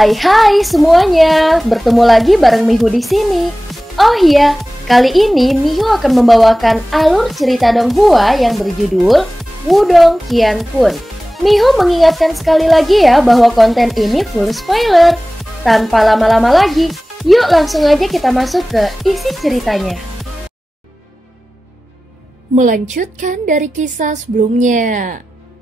Hai semuanya, bertemu lagi bareng Mihu di sini. Oh iya, kali ini Mihu akan membawakan alur cerita Donghua yang berjudul Wudong Qiankun. Mihu mengingatkan sekali lagi ya bahwa konten ini full spoiler. Tanpa lama-lama lagi, yuk langsung aja kita masuk ke isi ceritanya. Melanjutkan dari kisah sebelumnya.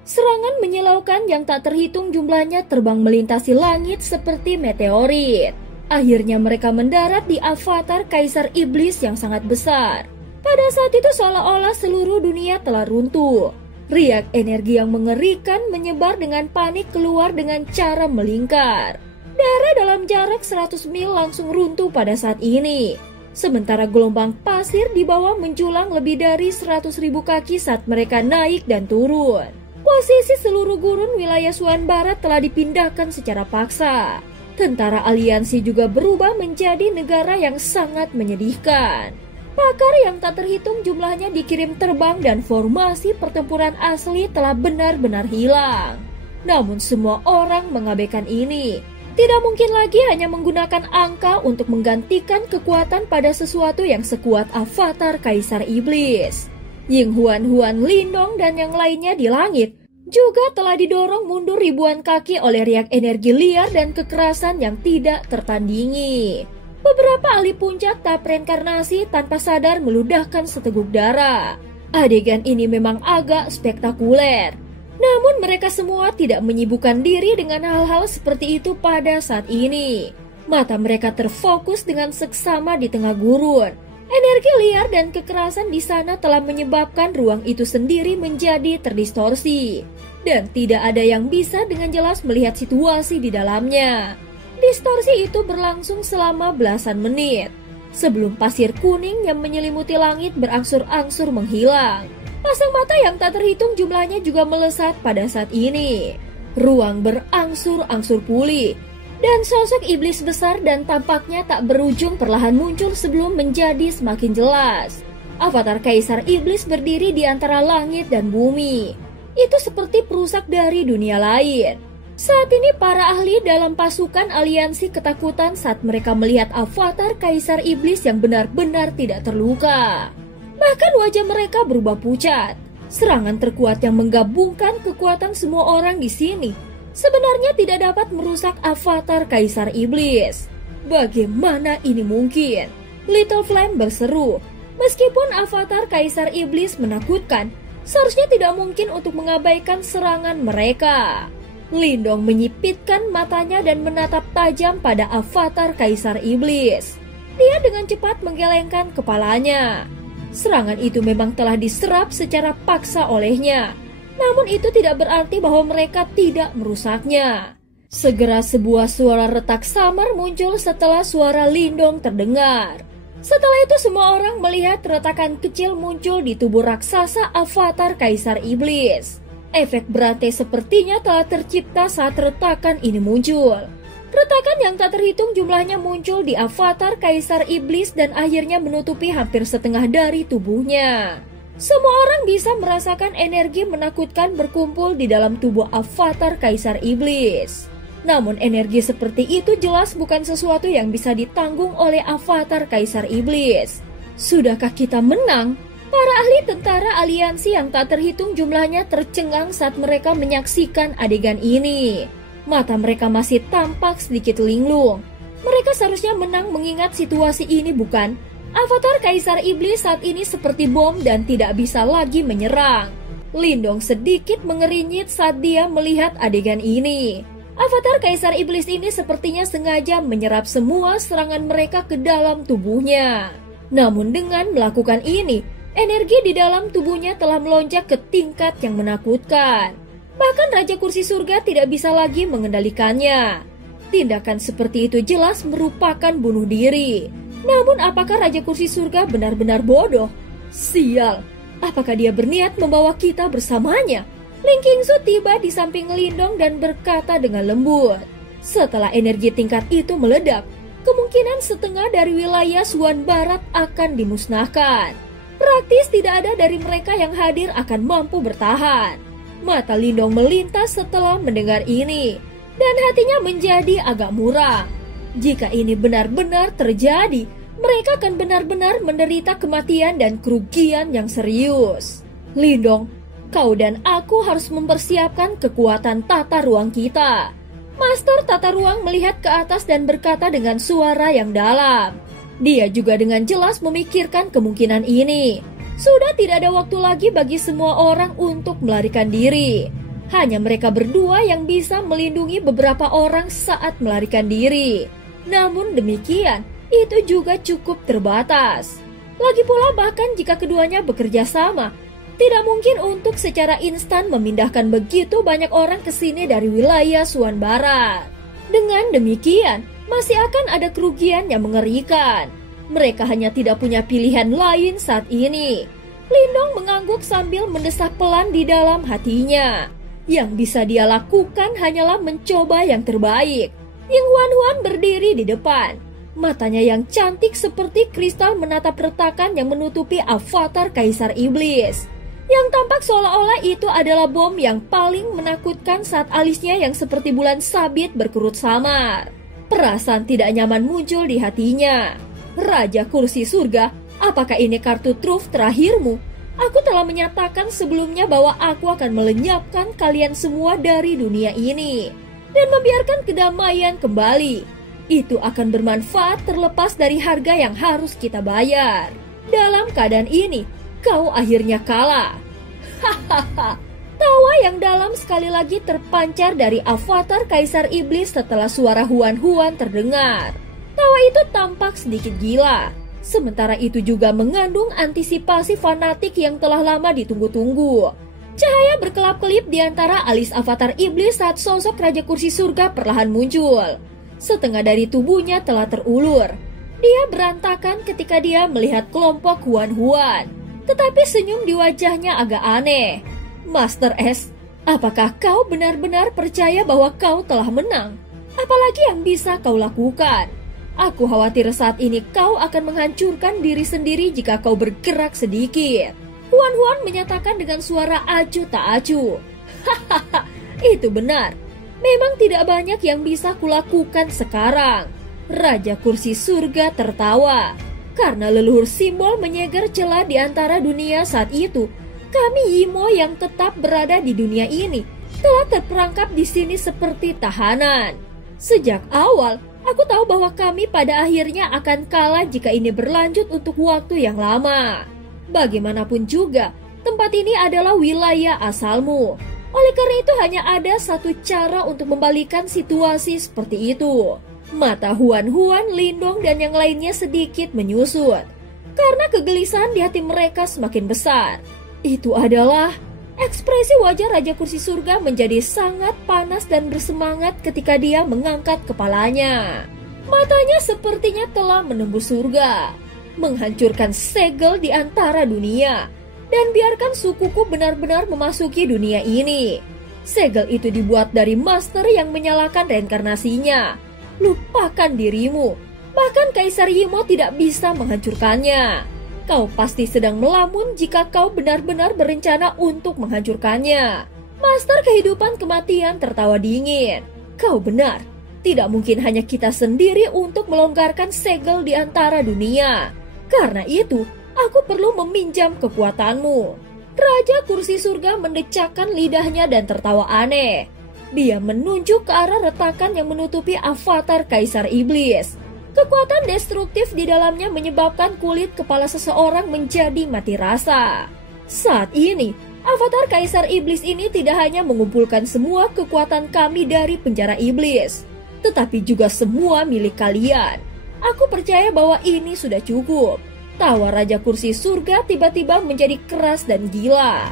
Serangan menyilaukan yang tak terhitung jumlahnya terbang melintasi langit seperti meteorit. Akhirnya mereka mendarat di avatar Kaisar Iblis yang sangat besar. Pada saat itu seolah-olah seluruh dunia telah runtuh. Riak energi yang mengerikan menyebar dengan panik keluar dengan cara melingkar. Daerah dalam jarak 100 mil langsung runtuh pada saat ini. Sementara gelombang pasir di bawah menjulang lebih dari 100.000 kaki saat mereka naik dan turun. Posisi seluruh gurun wilayah Suan Barat telah dipindahkan secara paksa. Tentara aliansi juga berubah menjadi negara yang sangat menyedihkan. Pakar yang tak terhitung jumlahnya dikirim terbang dan formasi pertempuran asli telah benar-benar hilang. Namun semua orang mengabaikan ini. Tidak mungkin lagi hanya menggunakan angka untuk menggantikan kekuatan pada sesuatu yang sekuat avatar Kaisar Iblis. Ying Huan, Lindong, dan yang lainnya di langit juga telah didorong mundur ribuan kaki oleh riak energi liar dan kekerasan yang tidak tertandingi. Beberapa ahli puncak tahap reinkarnasi tanpa sadar meludahkan seteguk darah. Adegan ini memang agak spektakuler. Namun mereka semua tidak menyibukkan diri dengan hal-hal seperti itu pada saat ini. Mata mereka terfokus dengan seksama di tengah gurun. Energi liar dan kekerasan di sana telah menyebabkan ruang itu sendiri menjadi terdistorsi. Dan tidak ada yang bisa dengan jelas melihat situasi di dalamnya. Distorsi itu berlangsung selama belasan menit. Sebelum pasir kuning yang menyelimuti langit berangsur-angsur menghilang. Pasang mata yang tak terhitung jumlahnya juga melesat pada saat ini. Ruang berangsur-angsur pulih. Dan sosok iblis besar dan tampaknya tak berujung perlahan muncul sebelum menjadi semakin jelas. Avatar Kaisar Iblis berdiri di antara langit dan bumi. Itu seperti perusak dari dunia lain. Saat ini para ahli dalam pasukan aliansi ketakutan saat mereka melihat avatar Kaisar Iblis yang benar-benar tidak terluka. Bahkan wajah mereka berubah pucat. Serangan terkuat yang menggabungkan kekuatan semua orang di sini sebenarnya tidak dapat merusak avatar Kaisar Iblis. Bagaimana ini mungkin? Little Flame berseru. Meskipun avatar Kaisar Iblis menakutkan, seharusnya tidak mungkin untuk mengabaikan serangan mereka. Lindong menyipitkan matanya dan menatap tajam pada avatar Kaisar Iblis. Dia dengan cepat menggelengkan kepalanya. Serangan itu memang telah diserap secara paksa olehnya. Namun itu tidak berarti bahwa mereka tidak merusaknya. Segera sebuah suara retak samar muncul setelah suara Lindong terdengar. Setelah itu semua orang melihat retakan kecil muncul di tubuh raksasa avatar Kaisar Iblis. Efek berantai sepertinya telah tercipta saat retakan ini muncul. Retakan yang tak terhitung jumlahnya muncul di avatar Kaisar Iblis dan akhirnya menutupi hampir setengah dari tubuhnya. Semua orang bisa merasakan energi menakutkan berkumpul di dalam tubuh avatar Kaisar Iblis. Namun energi seperti itu jelas bukan sesuatu yang bisa ditanggung oleh avatar Kaisar Iblis. Sudahkah kita menang? Para ahli tentara aliansi yang tak terhitung jumlahnya tercengang saat mereka menyaksikan adegan ini. Mata mereka masih tampak sedikit linglung. Mereka seharusnya menang mengingat situasi ini, bukan? Avatar Kaisar Iblis saat ini seperti bom dan tidak bisa lagi menyerang. Lindong sedikit mengerinyit saat dia melihat adegan ini. Avatar Kaisar Iblis ini sepertinya sengaja menyerap semua serangan mereka ke dalam tubuhnya. Namun dengan melakukan ini, energi di dalam tubuhnya telah melonjak ke tingkat yang menakutkan. Bahkan Raja Kursi Surga tidak bisa lagi mengendalikannya. Tindakan seperti itu jelas merupakan bunuh diri. Namun apakah Raja Kursi Surga benar-benar bodoh? Sial, apakah dia berniat membawa kita bersamanya? Ling Qingzu tiba di samping Lindong dan berkata dengan lembut. Setelah energi tingkat itu meledak, kemungkinan setengah dari wilayah Suan Barat akan dimusnahkan. Praktis tidak ada dari mereka yang hadir akan mampu bertahan. Mata Lindong melintas setelah mendengar ini. dan hatinya menjadi agak muram. Jika ini benar-benar terjadi, mereka akan benar-benar menderita kematian dan kerugian yang serius. Lindong, kau dan aku harus mempersiapkan kekuatan tata ruang kita. Master tata ruang melihat ke atas dan berkata dengan suara yang dalam. Dia juga dengan jelas memikirkan kemungkinan ini. Sudah tidak ada waktu lagi bagi semua orang untuk melarikan diri. Hanya mereka berdua yang bisa melindungi beberapa orang saat melarikan diri. Namun demikian, itu juga cukup terbatas. Lagi pula bahkan jika keduanya bekerja sama, tidak mungkin untuk secara instan memindahkan begitu banyak orang ke sini dari wilayah Suan Barat. Dengan demikian, masih akan ada kerugian yang mengerikan. Mereka hanya tidak punya pilihan lain saat ini. Lindong mengangguk sambil mendesah pelan di dalam hatinya. Yang bisa dia lakukan hanyalah mencoba yang terbaik. Ying Huan-Huan berdiri di depan. Matanya yang cantik seperti kristal menatap retakan yang menutupi avatar Kaisar Iblis. Yang tampak seolah-olah itu adalah bom yang paling menakutkan saat alisnya yang seperti bulan sabit berkerut samar. Perasaan tidak nyaman muncul di hatinya. Raja Kursi Surga, apakah ini kartu truf terakhirmu? Aku telah menyatakan sebelumnya bahwa aku akan melenyapkan kalian semua dari dunia ini dan membiarkan kedamaian kembali. Itu akan bermanfaat terlepas dari harga yang harus kita bayar. Dalam keadaan ini, kau akhirnya kalah. Hahaha. Tawa yang dalam sekali lagi terpancar dari avatar Kaisar Iblis setelah suara Huan-Huan terdengar. Tawa itu tampak sedikit gila. Sementara itu juga mengandung antisipasi fanatik yang telah lama ditunggu-tunggu. Cahaya berkelap-kelip di antara alis avatar iblis saat sosok Raja Kursi Surga perlahan muncul. Setengah dari tubuhnya telah terulur. Dia berantakan ketika dia melihat kelompok Huan-Huan. Tetapi senyum di wajahnya agak aneh. Master S, apakah kau benar-benar percaya bahwa kau telah menang? Apalagi yang bisa kau lakukan? Aku khawatir saat ini kau akan menghancurkan diri sendiri jika kau bergerak sedikit. Huan-Huan menyatakan dengan suara acuh tak acuh. Hahaha, itu benar. Memang tidak banyak yang bisa kulakukan sekarang. Raja Kursi Surga tertawa. Karena leluhur simbol menyegel celah di antara dunia saat itu, kami Yimo yang tetap berada di dunia ini telah terperangkap di sini seperti tahanan. Sejak awal, aku tahu bahwa kami pada akhirnya akan kalah jika ini berlanjut untuk waktu yang lama. Bagaimanapun juga, tempat ini adalah wilayah asalmu. Oleh karena itu hanya ada satu cara untuk membalikan situasi seperti itu. Mata Huan-Huan, Lindong, dan yang lainnya sedikit menyusut. Karena kegelisahan di hati mereka semakin besar. Itu adalah ekspresi wajah Raja Kursi Surga menjadi sangat panas dan bersemangat ketika dia mengangkat kepalanya. Matanya sepertinya telah menembus surga, menghancurkan segel di antara dunia, dan biarkan sukuku benar-benar memasuki dunia ini. Segel itu dibuat dari master yang menyalakan reinkarnasinya. Lupakan dirimu, bahkan Kaisar Yimo tidak bisa menghancurkannya. Kau pasti sedang melamun jika kau benar-benar berencana untuk menghancurkannya. Master kehidupan kematian tertawa dingin. Kau benar, tidak mungkin hanya kita sendiri untuk melonggarkan segel di antara dunia. Karena itu, aku perlu meminjam kekuatanmu. Raja Kursi Surga mendecakkan lidahnya dan tertawa aneh. Dia menunjuk ke arah retakan yang menutupi avatar Kaisar Iblis. Kekuatan destruktif di dalamnya menyebabkan kulit kepala seseorang menjadi mati rasa. Saat ini, avatar Kaisar Iblis ini tidak hanya mengumpulkan semua kekuatan kami dari penjara iblis, tetapi juga semua milik kalian. Aku percaya bahwa ini sudah cukup. Tawa Raja Kursi Surga tiba-tiba menjadi keras dan gila.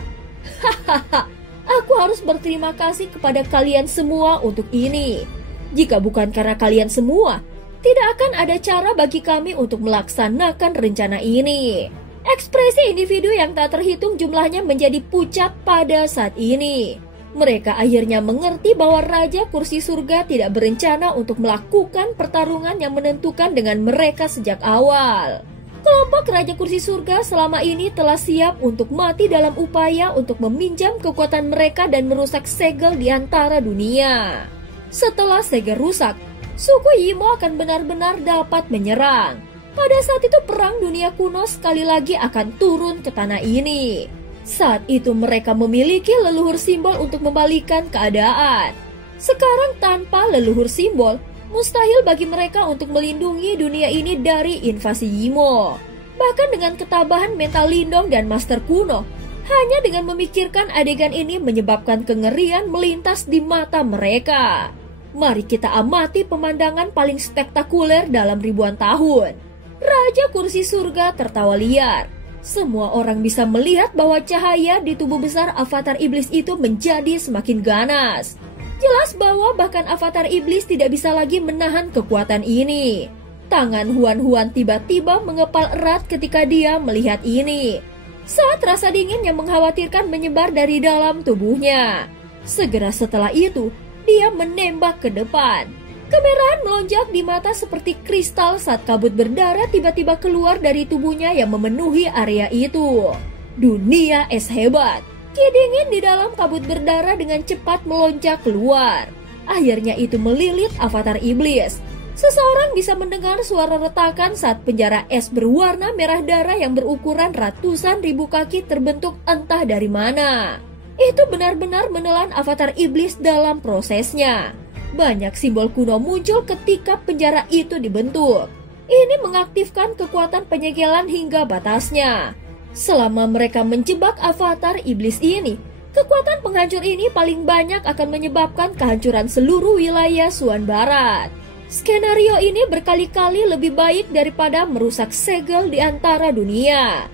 Hahaha, aku harus berterima kasih kepada kalian semua untuk ini. Jika bukan karena kalian semua, tidak akan ada cara bagi kami untuk melaksanakan rencana ini. Ekspresi individu yang tak terhitung jumlahnya menjadi pucat pada saat ini. Mereka akhirnya mengerti bahwa Raja Kursi Surga tidak berencana untuk melakukan pertarungan yang menentukan dengan mereka sejak awal. Kelompok Raja Kursi Surga selama ini telah siap untuk mati dalam upaya untuk meminjam kekuatan mereka dan merusak segel di antara dunia. Setelah segel rusak, suku Yimo akan benar-benar dapat menyerang. Pada saat itu perang dunia kuno sekali lagi akan turun ke tanah ini. Saat itu mereka memiliki leluhur simbol untuk membalikan keadaan. Sekarang tanpa leluhur simbol, mustahil bagi mereka untuk melindungi dunia ini dari invasi Yimo. Bahkan dengan ketabahan mental Lindong dan Master kuno, hanya dengan memikirkan adegan ini menyebabkan kengerian melintas di mata mereka. Mari kita amati pemandangan paling spektakuler dalam ribuan tahun. Raja Kursi Surga tertawa liar. Semua orang bisa melihat bahwa cahaya di tubuh besar avatar iblis itu menjadi semakin ganas. Jelas bahwa bahkan avatar iblis tidak bisa lagi menahan kekuatan ini. Tangan Huan tiba-tiba mengepal erat ketika dia melihat ini. Saat rasa dingin yang mengkhawatirkan menyebar dari dalam tubuhnya. Segera setelah itu, dia menembak ke depan. Kemerahan melonjak di mata seperti kristal saat kabut berdarah tiba-tiba keluar dari tubuhnya yang memenuhi area itu. Dunia es hebat. Ki dingin di dalam kabut berdarah dengan cepat melonjak keluar. Akhirnya itu melilit avatar iblis. Seseorang bisa mendengar suara retakan saat penjara es berwarna merah darah yang berukuran ratusan ribu kaki terbentuk entah dari mana. Itu benar-benar menelan avatar iblis dalam prosesnya. Banyak simbol kuno muncul ketika penjara itu dibentuk. Ini mengaktifkan kekuatan penyegelan hingga batasnya. Selama mereka menjebak avatar iblis ini, kekuatan penghancur ini paling banyak akan menyebabkan kehancuran seluruh wilayah Suan Barat. Skenario ini berkali-kali lebih baik daripada merusak segel di antara dunia.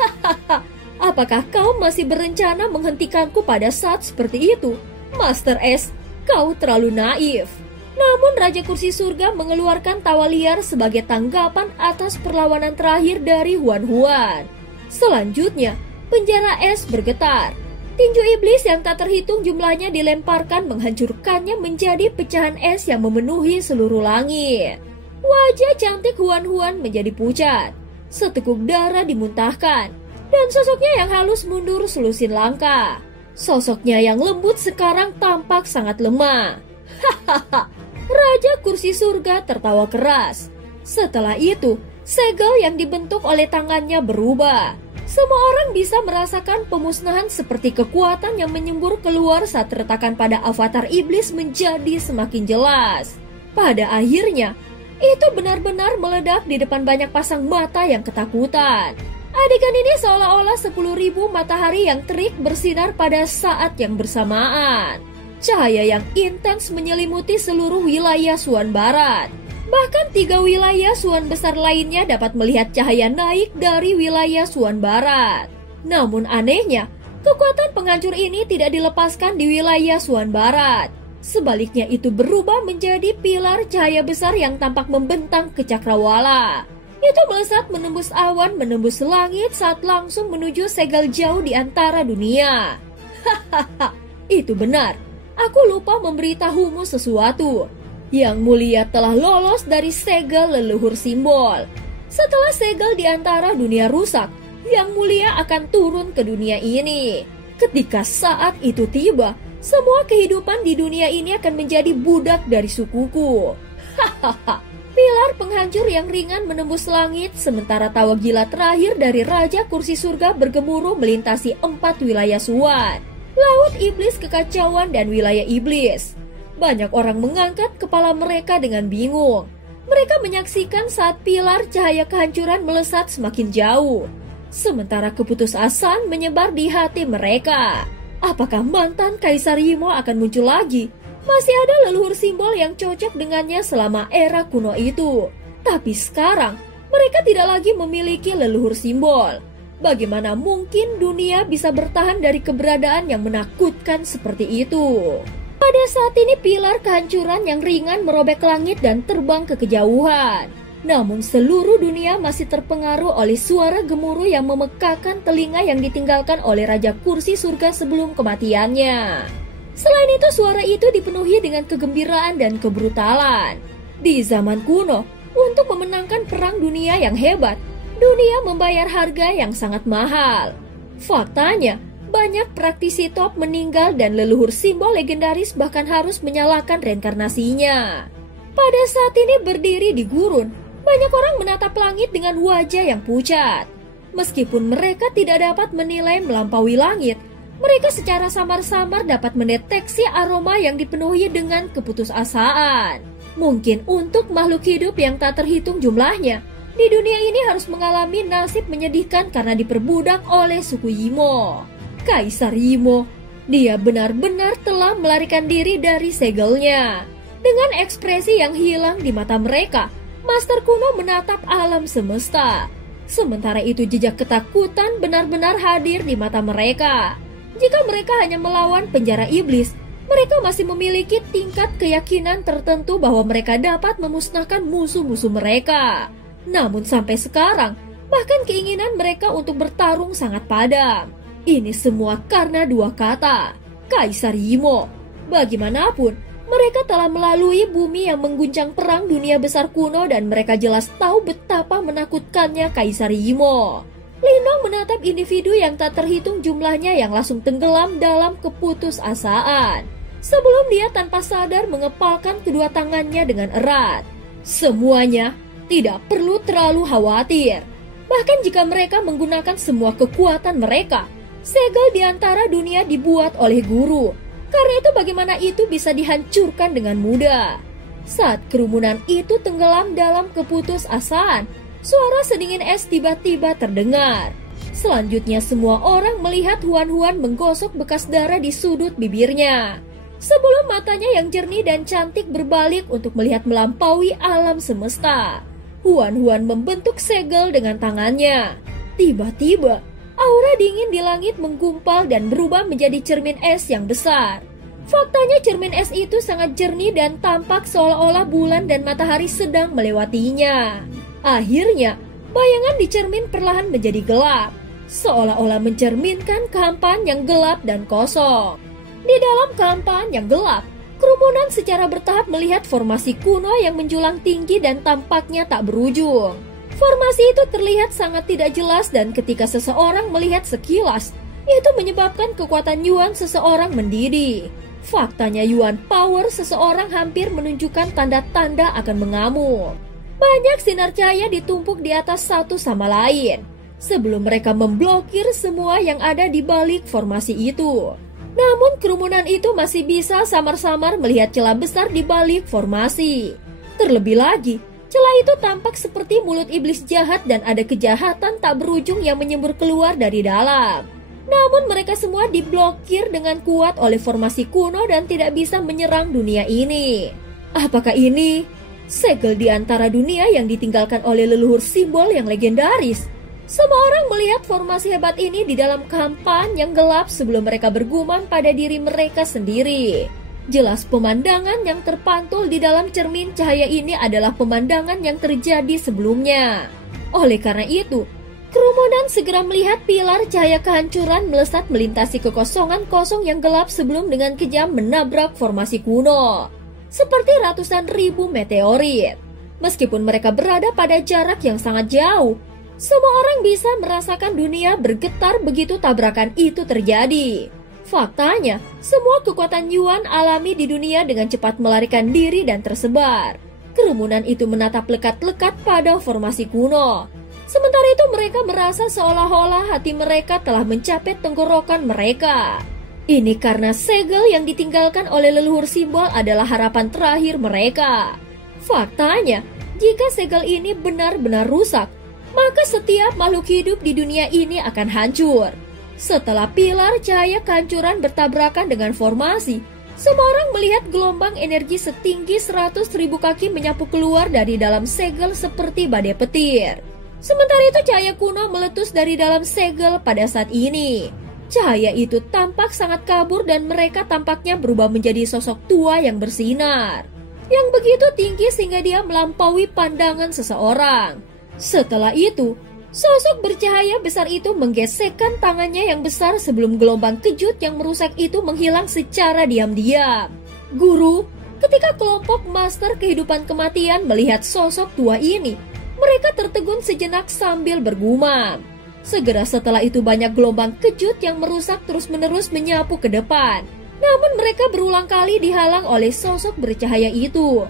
Hahaha, apakah kau masih berencana menghentikanku pada saat seperti itu? Master S, kau terlalu naif. Namun Raja Kursi Surga mengeluarkan tawa liar sebagai tanggapan atas perlawanan terakhir dari Huan. Selanjutnya, penjara es bergetar. Tinju iblis yang tak terhitung jumlahnya dilemparkan menghancurkannya menjadi pecahan es yang memenuhi seluruh langit. Wajah cantik Huan menjadi pucat. Seteguk darah dimuntahkan. Dan sosoknya yang halus mundur selusin langkah. Sosoknya yang lembut sekarang tampak sangat lemah. Hahaha, Raja Kursi Surga tertawa keras. Setelah itu, segel yang dibentuk oleh tangannya berubah. Semua orang bisa merasakan pemusnahan seperti kekuatan yang menyembur keluar saat retakan pada avatar iblis menjadi semakin jelas. Pada akhirnya, itu benar-benar meledak di depan banyak pasang mata yang ketakutan. Adegan ini seolah-olah 10.000 matahari yang terik bersinar pada saat yang bersamaan. Cahaya yang intens menyelimuti seluruh wilayah Suan Barat. Bahkan 3 wilayah Suan besar lainnya dapat melihat cahaya naik dari wilayah Suan Barat. Namun anehnya, kekuatan penghancur ini tidak dilepaskan di wilayah Suan Barat. Sebaliknya itu berubah menjadi pilar cahaya besar yang tampak membentang ke cakrawala. Itu melesat menembus awan, menembus langit saat langsung menuju segel jauh di antara dunia. Hahaha, itu benar. Aku lupa memberitahumu sesuatu. Yang mulia telah lolos dari segel leluhur simbol. Setelah segel di antara dunia rusak, yang mulia akan turun ke dunia ini. Ketika saat itu tiba, semua kehidupan di dunia ini akan menjadi budak dari sukuku. Hahaha, pilar penghancur yang ringan menembus langit, sementara tawa gila terakhir dari Raja Kursi Surga bergemuruh melintasi 4 wilayah Suan. Laut iblis kekacauan dan wilayah iblis. Banyak orang mengangkat kepala mereka dengan bingung. Mereka menyaksikan saat pilar cahaya kehancuran melesat semakin jauh. Sementara keputusasaan menyebar di hati mereka. Apakah mantan Kaisar Yimo akan muncul lagi? Masih ada leluhur simbol yang cocok dengannya selama era kuno itu. Tapi sekarang, mereka tidak lagi memiliki leluhur simbol. Bagaimana mungkin dunia bisa bertahan dari keberadaan yang menakutkan seperti itu? Pada saat ini pilar kehancuran yang ringan merobek langit dan terbang ke kejauhan. Namun seluruh dunia masih terpengaruh oleh suara gemuruh yang memekakan telinga yang ditinggalkan oleh Raja Kursi Surga sebelum kematiannya. Selain itu suara itu dipenuhi dengan kegembiraan dan kebrutalan. Di zaman kuno, untuk memenangkan perang dunia yang hebat, dunia membayar harga yang sangat mahal. Faktanya, banyak praktisi top meninggal dan leluhur simbol legendaris bahkan harus menyalakan reinkarnasinya. Pada saat ini berdiri di gurun, banyak orang menatap langit dengan wajah yang pucat. Meskipun mereka tidak dapat menilai melampaui langit, mereka secara samar-samar dapat mendeteksi aroma yang dipenuhi dengan keputusasaan. Mungkin untuk makhluk hidup yang tak terhitung jumlahnya, di dunia ini harus mengalami nasib menyedihkan karena diperbudak oleh suku Yimo. Kaisar Yimo, dia benar-benar telah melarikan diri dari segelnya. Dengan ekspresi yang hilang di mata mereka, Master kuno menatap alam semesta. Sementara itu jejak ketakutan benar-benar hadir di mata mereka. Jika mereka hanya melawan penjara iblis, mereka masih memiliki tingkat keyakinan tertentu bahwa mereka dapat memusnahkan musuh-musuh mereka. Namun sampai sekarang, bahkan keinginan mereka untuk bertarung sangat padam. Ini semua karena dua kata, Kaisar Yimo. Bagaimanapun, mereka telah melalui bumi yang mengguncang perang dunia besar kuno dan mereka jelas tahu betapa menakutkannya Kaisar Yimo. Lindong menatap individu yang tak terhitung jumlahnya yang langsung tenggelam dalam keputusasaan. Sebelum dia tanpa sadar mengepalkan kedua tangannya dengan erat. Semuanya tidak perlu terlalu khawatir. Bahkan jika mereka menggunakan semua kekuatan mereka, segel di antara dunia dibuat oleh guru. Karena itu bagaimana itu bisa dihancurkan dengan mudah. Saat kerumunan itu tenggelam dalam keputusasaan, suara sedingin es tiba-tiba terdengar. Selanjutnya semua orang melihat Huan-Huan menggosok bekas darah di sudut bibirnya. Sebelum matanya yang jernih dan cantik berbalik untuk melihat melampaui alam semesta, Huan-Huan membentuk segel dengan tangannya. Tiba-tiba, aura dingin di langit menggumpal dan berubah menjadi cermin es yang besar. Faktanya cermin es itu sangat jernih dan tampak seolah-olah bulan dan matahari sedang melewatinya. Akhirnya, bayangan di cermin perlahan menjadi gelap, seolah-olah mencerminkan kehampaan yang gelap dan kosong. Di dalam kehampaan yang gelap, kerumunan secara bertahap melihat formasi kuno yang menjulang tinggi dan tampaknya tak berujung. Formasi itu terlihat sangat tidak jelas dan ketika seseorang melihat sekilas, itu menyebabkan kekuatan Yuan seseorang mendidih. Faktanya Yuan power seseorang hampir menunjukkan tanda-tanda akan mengamuk. Banyak sinar cahaya ditumpuk di atas satu sama lain, sebelum mereka memblokir semua yang ada di balik formasi itu. Namun kerumunan itu masih bisa samar-samar melihat celah besar di balik formasi. Terlebih lagi, celah itu tampak seperti mulut iblis jahat dan ada kejahatan tak berujung yang menyembur keluar dari dalam. Namun mereka semua diblokir dengan kuat oleh formasi kuno dan tidak bisa menyerang dunia ini. Apakah ini segel di antara dunia yang ditinggalkan oleh leluhur simbol yang legendaris? Semua orang melihat formasi hebat ini di dalam kehampaan yang gelap sebelum mereka bergumam pada diri mereka sendiri. Jelas pemandangan yang terpantul di dalam cermin cahaya ini adalah pemandangan yang terjadi sebelumnya. Oleh karena itu, kerumunan segera melihat pilar cahaya kehancuran melesat melintasi kekosongan kosong yang gelap sebelum dengan kejam menabrak formasi kuno. Seperti ratusan ribu meteorit. Meskipun mereka berada pada jarak yang sangat jauh, semua orang bisa merasakan dunia bergetar begitu tabrakan itu terjadi. Faktanya, semua kekuatan Yuan alami di dunia dengan cepat melarikan diri dan tersebar. Kerumunan itu menatap lekat-lekat pada formasi kuno. Sementara itu mereka merasa seolah-olah hati mereka telah mencapai tenggorokan mereka. Ini karena segel yang ditinggalkan oleh leluhur simbol adalah harapan terakhir mereka. Faktanya, jika segel ini benar-benar rusak, maka setiap makhluk hidup di dunia ini akan hancur. Setelah pilar cahaya kehancuran bertabrakan dengan formasi, semua orang melihat gelombang energi setinggi 100.000 kaki menyapu keluar dari dalam segel seperti badai petir. Sementara itu cahaya kuno meletus dari dalam segel pada saat ini. Cahaya itu tampak sangat kabur dan mereka tampaknya berubah menjadi sosok tua yang bersinar, yang begitu tinggi sehingga dia melampaui pandangan seseorang. Setelah itu, sosok bercahaya besar itu menggesekkan tangannya yang besar sebelum gelombang kejut yang merusak itu menghilang secara diam-diam. Guru, ketika kelompok master kehidupan kematian melihat sosok tua ini, mereka tertegun sejenak sambil bergumam. Segera setelah itu banyak gelombang kejut yang merusak terus-menerus menyapu ke depan. Namun mereka berulang kali dihalang oleh sosok bercahaya itu.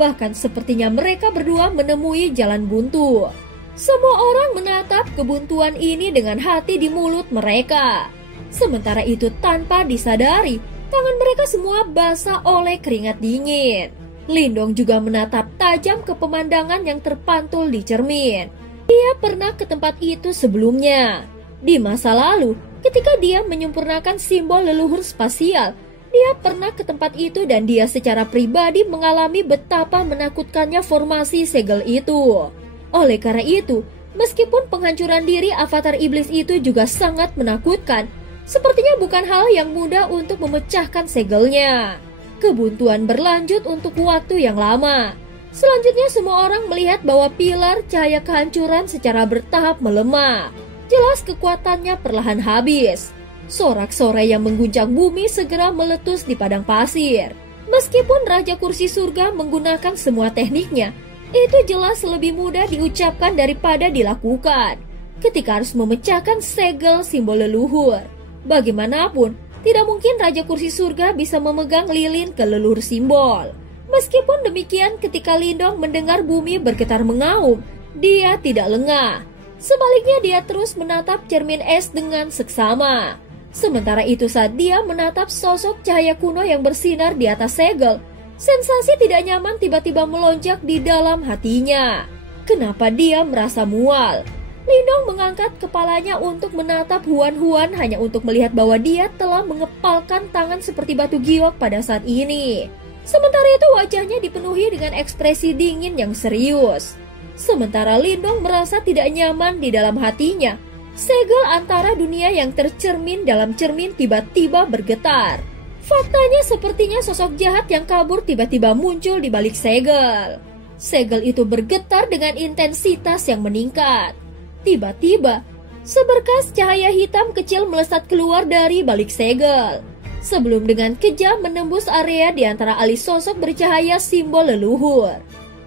Bahkan sepertinya mereka berdua menemui jalan buntu. Semua orang menatap kebuntuan ini dengan hati di mulut mereka. Sementara itu tanpa disadari, tangan mereka semua basah oleh keringat dingin. Lindong juga menatap tajam ke pemandangan yang terpantul di cermin. Dia pernah ke tempat itu sebelumnya. Di masa lalu, ketika dia menyempurnakan simbol leluhur spasial, dia pernah ke tempat itu dan dia secara pribadi mengalami betapa menakutkannya formasi segel itu. Oleh karena itu, meskipun penghancuran diri avatar iblis itu juga sangat menakutkan, sepertinya bukan hal yang mudah untuk memecahkan segelnya. Kebuntuan berlanjut untuk waktu yang lama. Selanjutnya semua orang melihat bahwa pilar cahaya kehancuran secara bertahap melemah. Jelas kekuatannya perlahan habis. Sorak-sorai yang mengguncang bumi segera meletus di padang pasir. Meskipun Raja Kursi Surga menggunakan semua tekniknya, itu jelas lebih mudah diucapkan daripada dilakukan. Ketika harus memecahkan segel simbol leluhur. Bagaimanapun, tidak mungkin Raja Kursi Surga bisa memegang lilin ke leluhur simbol. Meskipun demikian, ketika Lindong mendengar bumi bergetar mengaum, dia tidak lengah. Sebaliknya dia terus menatap cermin es dengan seksama. Sementara itu saat dia menatap sosok cahaya kuno yang bersinar di atas segel, sensasi tidak nyaman tiba-tiba melonjak di dalam hatinya. Kenapa dia merasa mual? Lindong mengangkat kepalanya untuk menatap Huan-Huan hanya untuk melihat bahwa dia telah mengepalkan tangan seperti batu giok pada saat ini. Sementara itu wajahnya dipenuhi dengan ekspresi dingin yang serius. Sementara Lindong merasa tidak nyaman di dalam hatinya. Segel antara dunia yang tercermin dalam cermin tiba-tiba bergetar. Faktanya sepertinya sosok jahat yang kabur tiba-tiba muncul di balik segel. Segel itu bergetar dengan intensitas yang meningkat. Tiba-tiba, seberkas cahaya hitam kecil melesat keluar dari balik segel. Sebelum dengan kejam menembus area di antara alis sosok bercahaya simbol leluhur.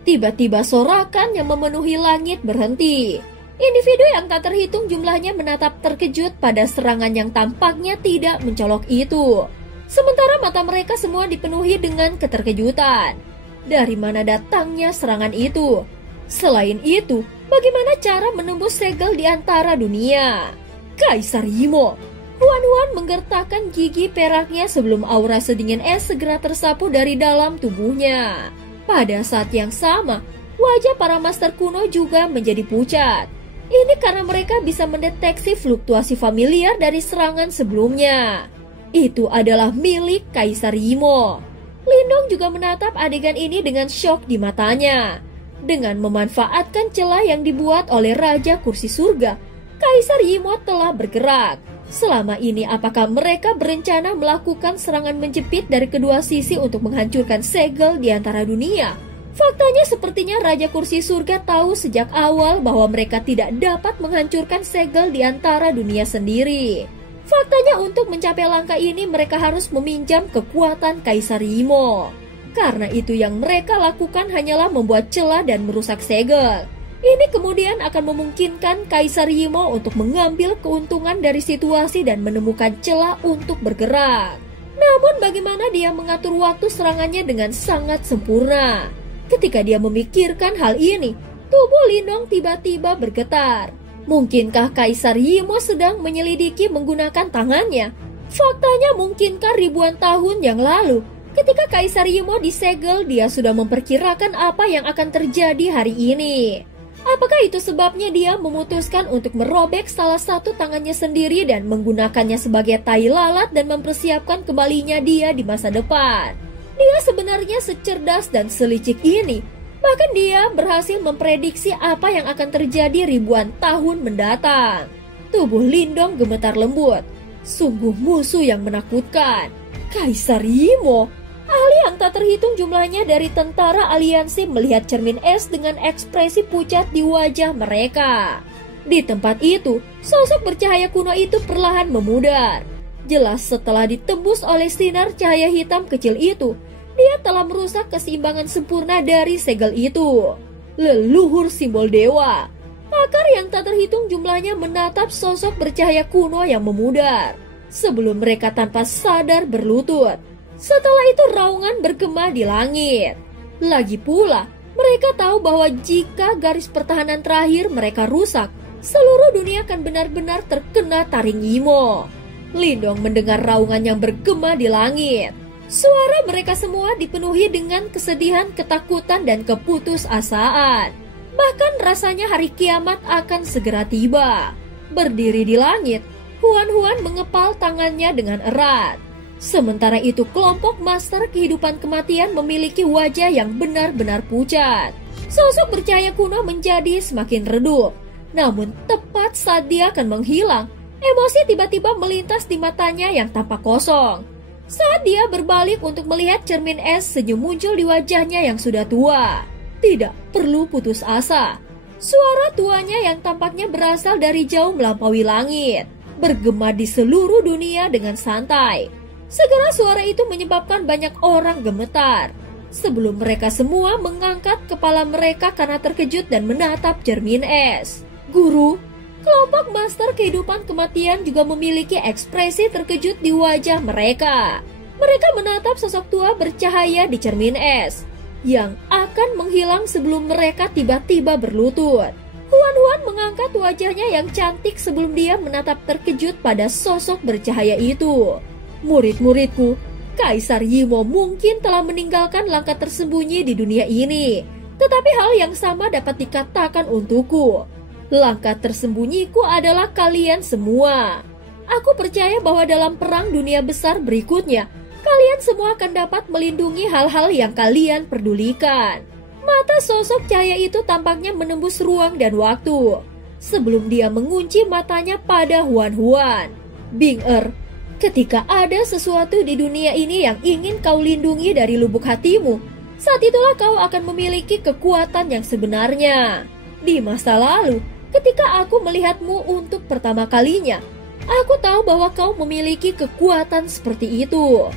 Tiba-tiba sorakan yang memenuhi langit berhenti. Individu yang tak terhitung jumlahnya menatap terkejut pada serangan yang tampaknya tidak mencolok itu. Sementara mata mereka semua dipenuhi dengan keterkejutan. Dari mana datangnya serangan itu? Selain itu, bagaimana cara menembus segel di antara dunia? Kaisar Imo. Huan-Huan menggertakkan gigi peraknya sebelum aura sedingin es segera tersapu dari dalam tubuhnya. Pada saat yang sama, wajah para master kuno juga menjadi pucat. Ini karena mereka bisa mendeteksi fluktuasi familiar dari serangan sebelumnya. Itu adalah milik Kaisar Imo. Lindong juga menatap adegan ini dengan syok di matanya. Dengan memanfaatkan celah yang dibuat oleh Raja Kursi Surga, Kaisar Imo telah bergerak. Selama ini apakah mereka berencana melakukan serangan menjepit dari kedua sisi untuk menghancurkan segel di antara dunia? Faktanya sepertinya Raja Kursi Surga tahu sejak awal bahwa mereka tidak dapat menghancurkan segel di antara dunia sendiri. Faktanya untuk mencapai langkah ini mereka harus meminjam kekuatan Kaisar Imo. Karena itu yang mereka lakukan hanyalah membuat celah dan merusak segel. Ini kemudian akan memungkinkan Kaisar Imo untuk mengambil keuntungan dari situasi dan menemukan celah untuk bergerak. Namun bagaimana dia mengatur waktu serangannya dengan sangat sempurna? Ketika dia memikirkan hal ini, tubuh Lindong tiba-tiba bergetar. Mungkinkah Kaisar Imo sedang menyelidiki menggunakan tangannya? Faktanya mungkinkah ribuan tahun yang lalu, ketika Kaisar Imo disegel, dia sudah memperkirakan apa yang akan terjadi hari ini? Apakah itu sebabnya dia memutuskan untuk merobek salah satu tangannya sendiri dan menggunakannya sebagai tai lalat dan mempersiapkan kembalinya dia di masa depan? Dia sebenarnya secerdas dan selicik ini. Bahkan dia berhasil memprediksi apa yang akan terjadi ribuan tahun mendatang. Tubuh Lindong gemetar lembut. Sungguh musuh yang menakutkan. Kaisar Imo. Ahli yang tak terhitung jumlahnya dari tentara aliansi melihat cermin es dengan ekspresi pucat di wajah mereka. Di tempat itu, sosok bercahaya kuno itu perlahan memudar. Jelas setelah ditembus oleh sinar cahaya hitam kecil itu, dia telah merusak keseimbangan sempurna dari segel itu. Leluhur simbol dewa. Pakar yang tak terhitung jumlahnya menatap sosok bercahaya kuno yang memudar, sebelum mereka tanpa sadar berlutut. Setelah itu raungan bergema di langit. Lagi pula, mereka tahu bahwa jika garis pertahanan terakhir mereka rusak, seluruh dunia akan benar-benar terkena taring Imo. Lindong mendengar raungan yang bergema di langit. Suara mereka semua dipenuhi dengan kesedihan, ketakutan, dan keputusasaan. Bahkan rasanya hari kiamat akan segera tiba. Berdiri di langit, Huan-Huan mengepal tangannya dengan erat. Sementara itu kelompok master kehidupan kematian memiliki wajah yang benar-benar pucat. Sosok bercahaya kuno menjadi semakin redup. Namun tepat saat dia akan menghilang, emosi tiba-tiba melintas di matanya yang tampak kosong. Saat dia berbalik untuk melihat cermin es, senyum muncul di wajahnya yang sudah tua. Tidak perlu putus asa. Suara tuanya yang tampaknya berasal dari jauh melampaui langit, bergema di seluruh dunia dengan santai. Segera suara itu menyebabkan banyak orang gemetar. Sebelum mereka semua mengangkat kepala mereka karena terkejut dan menatap cermin es. Guru, kelompok master kehidupan kematian juga memiliki ekspresi terkejut di wajah mereka. Mereka menatap sosok tua bercahaya di cermin es yang akan menghilang sebelum mereka tiba-tiba berlutut. Huan-Huan mengangkat wajahnya yang cantik sebelum dia menatap terkejut pada sosok bercahaya itu. Murid-muridku, Kaisar Yimo mungkin telah meninggalkan langkah tersembunyi di dunia ini. Tetapi hal yang sama dapat dikatakan untukku. Langkah tersembunyiku adalah kalian semua. Aku percaya bahwa dalam perang dunia besar berikutnya, kalian semua akan dapat melindungi hal-hal yang kalian pedulikan. Mata sosok cahaya itu tampaknya menembus ruang dan waktu. Sebelum dia mengunci matanya pada Huan-Huan. Bing-er, ketika ada sesuatu di dunia ini yang ingin kau lindungi dari lubuk hatimu, saat itulah kau akan memiliki kekuatan yang sebenarnya. Di masa lalu, ketika aku melihatmu untuk pertama kalinya, aku tahu bahwa kau memiliki kekuatan seperti itu.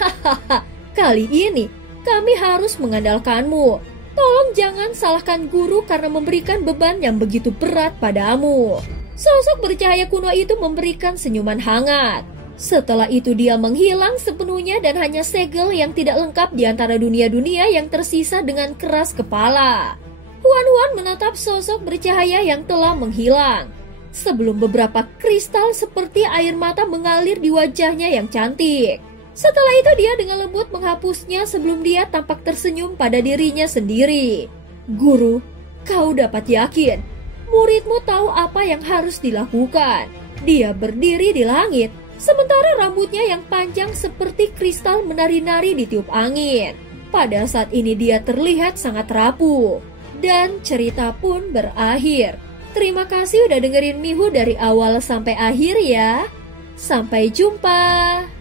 Hahaha, kali ini kami harus mengandalkanmu. Tolong jangan salahkan guru karena memberikan beban yang begitu berat padamu. Sosok bercahaya kuno itu memberikan senyuman hangat. Setelah itu dia menghilang sepenuhnya dan hanya segel yang tidak lengkap di antara dunia-dunia yang tersisa dengan keras kepala. Huan-Huan menatap sosok bercahaya yang telah menghilang. Sebelum beberapa kristal seperti air mata mengalir di wajahnya yang cantik. Setelah itu dia dengan lembut menghapusnya sebelum dia tampak tersenyum pada dirinya sendiri. Guru, kau dapat yakin, muridmu tahu apa yang harus dilakukan. Dia berdiri di langit, sementara rambutnya yang panjang seperti kristal menari-nari di tiup angin. Pada saat ini dia terlihat sangat rapuh. Dan cerita pun berakhir. Terima kasih udah dengerin Mihu dari awal sampai akhir ya. Sampai jumpa.